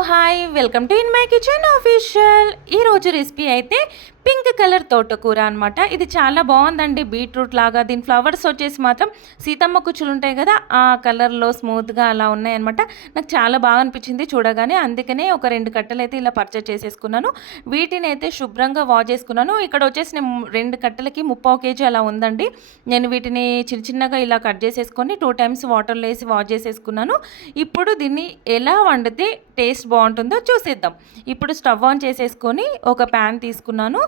hi welcome to in my kitchen official ఈరోజు recipe అయితే pink colour తోటకూర అనమాట ఇది చాలా బాగుందండి. బీట్రూట్ లాగా దీని ఫ్లవర్స్ వచ్చేసి మాత్రం సీతమ్మ కుచ్చులు ఉంటాయి కదా ఆ కలర్లో స్మూత్గా అలా ఉన్నాయన్నమాట నాకు చాలా బాగా అనిపించింది చూడగానే. అందుకనే ఒక రెండు కట్టలు అయితే ఇలా పర్చేస్ చేసేసుకున్నాను. వీటిని అయితే శుభ్రంగా వాష్ చేసుకున్నాను. ఇక్కడ వచ్చేసి నేను రెండు కట్టలకి ముప్పావు కేజీ అలా ఉందండి. నేను వీటిని చిన్న చిన్నగా ఇలా కట్ చేసేసుకొని టూ టైమ్స్ వాటర్లో వేసి వాష్ చేసేసుకున్నాను. ఇప్పుడు దీన్ని ఎలా వండితే టేస్ట్ బాగుంటుందో చూసేద్దాం. ఇప్పుడు స్టవ్ ఆన్ చేసేసుకొని ఒక ప్యాన్ తీసుకున్నాను.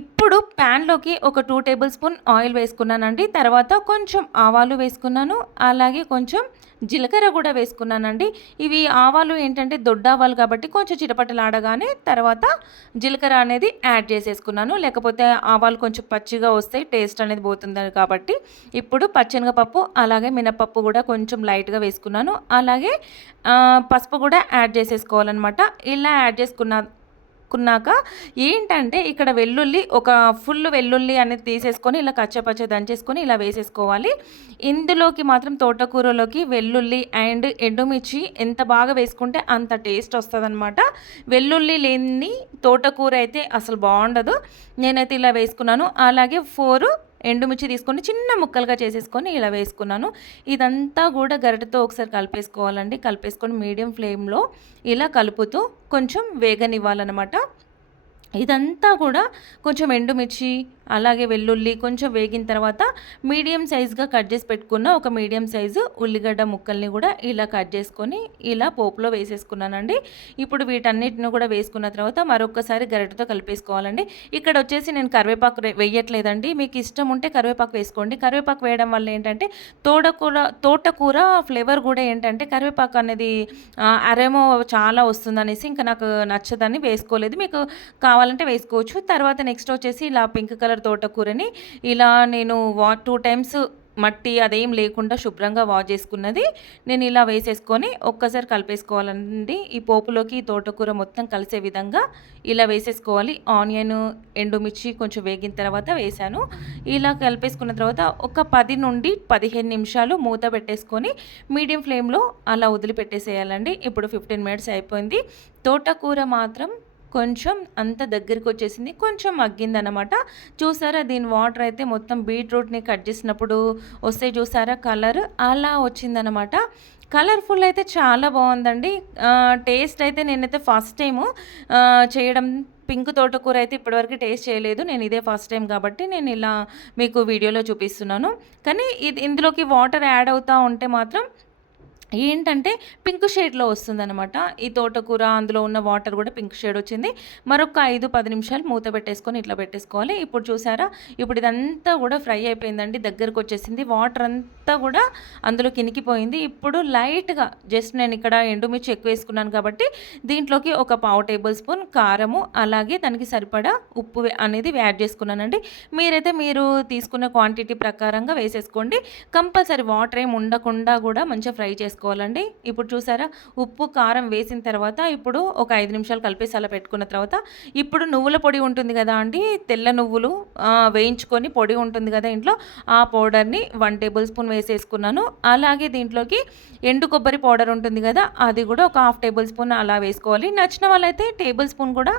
ఇప్పుడు ప్యాన్లోకి ఒక టూ టేబుల్ స్పూన్ ఆయిల్ వేసుకున్నానండి. తర్వాత కొంచెం ఆవాలు వేసుకున్నాను. అలాగే కొంచెం జీలకర్ర కూడా వేసుకున్నానండి. ఇవి ఆవాలు ఏంటంటే దొడ్డ ఆవాలు కాబట్టి కొంచెం చిటపటలాడగానే తర్వాత జీలకర్ర అనేది యాడ్ చేసేసుకున్నాను. లేకపోతే ఆవాలు కొంచెం పచ్చిగా వస్తే టేస్ట్ అనేది పోతుంది కాబట్టి ఇప్పుడు పచ్చెనగపప్పు అలాగే మినపప్పు కూడా కొంచెం లైట్గా వేసుకున్నాను. అలాగే పసుపు కూడా యాడ్ చేసేసుకోవాలన్నమాట. ఇలా యాడ్ చేసుకున్న కున్నాక ఏంటంటే ఇక్కడ వెల్లుల్లి ఒక ఫుల్ వెల్లుల్లి అనేది తీసేసుకొని ఇలా కచ్చపచ్చ దంచేసుకొని ఇలా వేసేసుకోవాలి. ఇందులోకి మాత్రం తోటకూరలోకి వెల్లుల్లి అండ్ ఎండుమిర్చి ఎంత బాగా వేసుకుంటే అంత టేస్ట్ వస్తుందన్నమాట. వెల్లుల్లి లేని తోటకూర అయితే అసలు బాగుండదు. నేనైతే ఇలా వేసుకున్నాను. అలాగే ఫోర్ ఎండుమిర్చి తీసుకొని చిన్న ముక్కలుగా చేసేసుకొని ఇలా వేసుకున్నాను. ఇదంతా కూడా గరిటతో ఒకసారి కలిపేసుకోవాలండి. కలిపేసుకొని మీడియం ఫ్లేమ్లో ఇలా కలుపుతూ కొంచెం వేగనివ్వాలన్నమాట. ఇదంతా కూడా కొంచెం ఎండుమిర్చి అలాగే వెల్లుల్లి కొంచెం వేగిన తర్వాత మీడియం సైజుగా కట్ చేసి పెట్టుకున్న ఒక మీడియం సైజు ఉల్లిగడ్డ ముక్కల్ని కూడా ఇలా కట్ చేసుకొని ఇలా పోపులో వేసేసుకున్నానండి. ఇప్పుడు వీటన్నిటిని కూడా వేసుకున్న తర్వాత మరొకసారి గరిటతో కలిపేసుకోవాలండి. ఇక్కడ వచ్చేసి నేను కరివేపాకు వేయట్లేదండి. మీకు ఇష్టం ఉంటే కరివేపాకు వేసుకోండి. కరివేపాకు వేయడం వల్ల ఏంటంటే తోటకూర తోటకూర ఫ్లేవర్ కూడా ఏంటంటే కరివేపాకు అనేది అరేమో చాలా వస్తుందనేసి ఇంకా నాకు నచ్చదని వేసుకోలేదు. మీకు కావాలంటే వేసుకోవచ్చు. తర్వాత నెక్స్ట్ వచ్చేసి ఇలా పింక్ కలర్ తోటకూరని ఇలా నేను వా టూ టైమ్స్ మట్టి అదేం లేకుండా శుభ్రంగా వాష్ చేసుకున్నది. నేను ఇలా వేసేసుకొని ఒక్కసారి కలిపేసుకోవాలండి. ఈ పోపులోకి తోటకూర మొత్తం కలిసే విధంగా ఇలా వేసేసుకోవాలి. ఆనియన్ ఎండుమిర్చి కొంచెం వేగిన తర్వాత వేసాను ఇలా కలిపేసుకున్న తర్వాత ఒక పది నుండి పదిహేను నిమిషాలు మూత పెట్టేసుకొని మీడియం ఫ్లేమ్లో అలా వదిలిపెట్టేసేయాలండి. ఇప్పుడు ఫిఫ్టీన్ మినిట్స్ అయిపోయింది. తోటకూర మాత్రం కొంచెం అంత దగ్గరికి వచ్చేసింది. కొంచెం మగ్గిందనమాట చూసారా దీని వాటర్ అయితే మొత్తం బీట్రూట్ని కట్ చేసినప్పుడు వస్తే చూసారా కలర్? అలా వచ్చిందనమాట కలర్ఫుల్ అయితే చాలా బాగుందండి. టేస్ట్ అయితే నేనైతే ఫస్ట్ టైము చేయడం పింక్ తోటకూర అయితే ఇప్పటివరకు టేస్ట్ చేయలేదు. నేను ఇదే ఫస్ట్ టైం కాబట్టి నేను ఇలా మీకు వీడియోలో చూపిస్తున్నాను. కానీ ఇది ఇందులోకి వాటర్ యాడ్ అవుతూ ఉంటే మాత్రం ఏంటంటే పింక్ షేడ్లో వస్తుందన్నమాట. ఈ తోటకూర అందులో ఉన్న వాటర్ కూడా పింక్ షేడ్ వచ్చింది. మరొక ఐదు పది నిమిషాలు మూత పెట్టేసుకొని ఇట్లా పెట్టేసుకోవాలి. ఇప్పుడు చూసారా? ఇప్పుడు ఇదంతా కూడా ఫ్రై అయిపోయిందండి. దగ్గరకు వచ్చేసింది. వాటర్ అంతా కూడా అందులో కినికిపోయింది. ఇప్పుడు లైట్గా జస్ట్ నేను ఇక్కడ ఎండుమిర్చి ఎక్కువ వేసుకున్నాను కాబట్టి దీంట్లోకి ఒక పావు టేబుల్ స్పూన్ కారము అలాగే దానికి సరిపడా ఉప్పు అనేది యాడ్ చేసుకున్నానండి. మీరైతే మీరు తీసుకున్న క్వాంటిటీ ప్రకారంగా వేసేసుకోండి. కంపల్సరీ వాటర్ ఏమి ఉండకుండా కూడా మంచిగా ఫ్రై వేసుకోవాలండి. ఇప్పుడు చూసారా ఉప్పు కారం వేసిన తర్వాత ఇప్పుడు ఒక ఐదు నిమిషాలు కలిపేసి అలా పెట్టుకున్న తర్వాత ఇప్పుడు నువ్వుల పొడి ఉంటుంది కదా అండి తెల్ల నువ్వులు వేయించుకొని పొడి ఉంటుంది కదా ఇంట్లో ఆ పౌడర్ని వన్ టేబుల్ స్పూన్ వేసేసుకున్నాను. అలాగే దీంట్లోకి ఎండు కొబ్బరి పౌడర్ ఉంటుంది కదా అది కూడా ఒక హాఫ్ టేబుల్ స్పూన్ అలా వేసుకోవాలి. నచ్చిన వాళ్ళైతే టేబుల్ స్పూన్ కూడా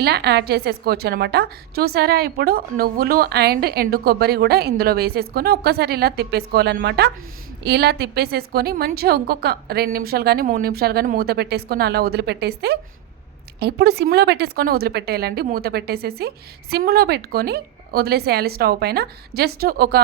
ఇలా యాడ్ చేసేసుకోవచ్చు అనమాట చూసారా ఇప్పుడు నువ్వులు అండ్ ఎండు కొబ్బరి కూడా ఇందులో వేసేసుకొని ఒక్కసారి ఇలా తిప్పేసుకోవాలన్నమాట. ఇలా తిప్పేసేసుకొని మంచిగా ఇంకొక రెండు నిమిషాలు కానీ మూడు నిమిషాలు కానీ మూత పెట్టేసుకొని అలా వదిలిపెట్టేస్తే ఇప్పుడు సిమ్లో పెట్టేసుకొని వదిలిపెట్టేయాలండి. మూత పెట్టేసేసి సిమ్లో పెట్టుకొని వదిలేసేయాలి స్టవ్ పైన. జస్ట్ ఒక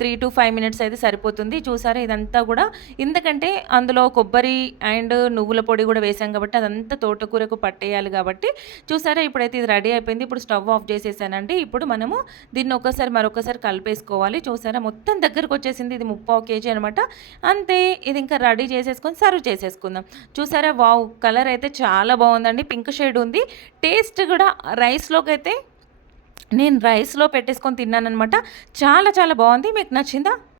త్రీ టు ఫైవ్ మినిట్స్ అయితే సరిపోతుంది. చూసారా ఇదంతా కూడా. ఎందుకంటే అందులో కొబ్బరి అండ్ నువ్వుల పొడి కూడా వేసాం కాబట్టి అదంతా తోటకూరకు పట్టేయాలి కాబట్టి. చూసారా ఇప్పుడైతే ఇది రెడీ అయిపోయింది. ఇప్పుడు స్టవ్ ఆఫ్ చేసేసానండి. ఇప్పుడు మనము దీన్ని ఒకసారి మరొకసారి కలిపేసుకోవాలి. చూసారా మొత్తం దగ్గరకు వచ్చేసింది. ఇది ముప్పావు కేజీ అనమాట అంతే ఇది ఇంకా రెడీ చేసేసుకొని సర్వ్ చేసేసుకుందాం. చూసారా వావ్ కలర్ అయితే చాలా బాగుందండి. పింక్ షేడ్ ఉంది. టేస్ట్ కూడా రైస్లోకి అయితే నేను రైస్లో పెట్టేసుకొని తిన్నానమాట చాలా చాలా బాగుంది. మీకు నచ్చిందా?